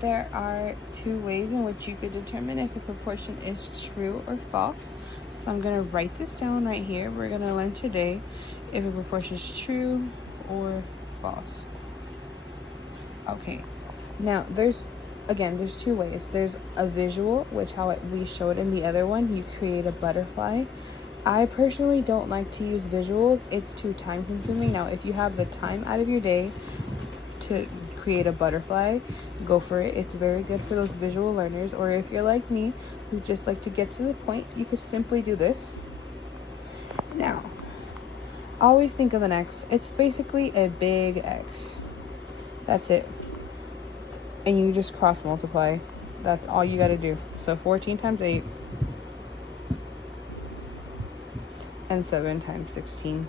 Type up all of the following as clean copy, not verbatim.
There are two ways in which you could determine if a proportion is true or false. So I'm going to write this down right here. We're going to learn today if a proportion is true or false. Okay, now there's two ways. There's a visual, which we showed in the other one. You create a butterfly. I personally don't like to use visuals. It's too time consuming. Now, if you have the time out of your day to create a butterfly, go for it. It's very good for those visual learners. Or if you're like me, who just like to get to the point, you could simply do this. Now, always think of an X. It's basically a big X. That's it. And you just cross multiply. That's all you got to do. So 14 times 8 and 7 times 16.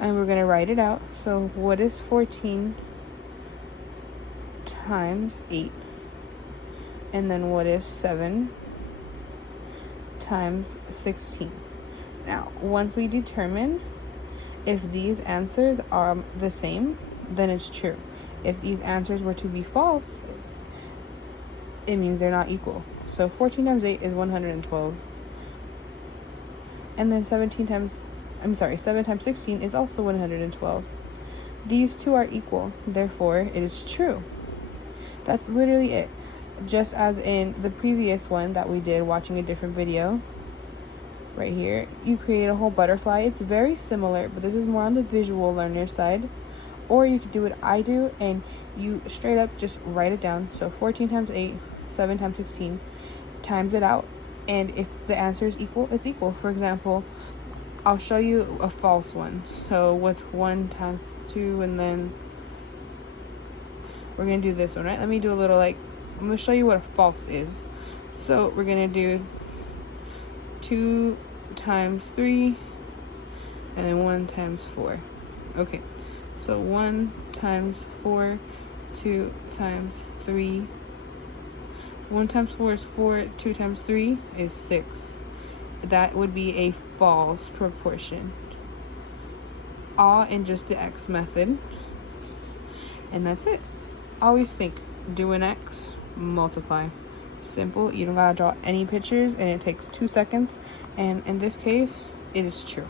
And we're going to write it out. So what is 14 times 8? And then what is 7 times 16? Now, once we determine if these answers are the same, then it's true. If these answers were to be false, it means they're not equal. So 14 times 8 is 112. And then 7 times 16 is also 112. These two are equal, therefore it is true. That's literally it. Just as in the previous one that we did, watching a different video, right here, you create a whole butterfly. It's very similar, but this is more on the visual learner side. Or you could do what I do, and you straight up just write it down. So 14 times 8, 7 times 16, times it out. And if the answer is equal, it's equal. For example, I'll show you a false one. So what's 1 times 2, and then we're going to do this one, right? Let me do a little, I'm going to show you what a false is. So we're going to do 2 times 3, and then 1 times 4. Okay, so 1 times 4, 2 times 3. 1 times 4 is 4, 2 times 3 is 6. That would be a false proportion. All in just the X method. And that's it. Always think, do an X, multiply. Simple. You don't gotta draw any pictures, and it takes 2 seconds. And in this case, it is true.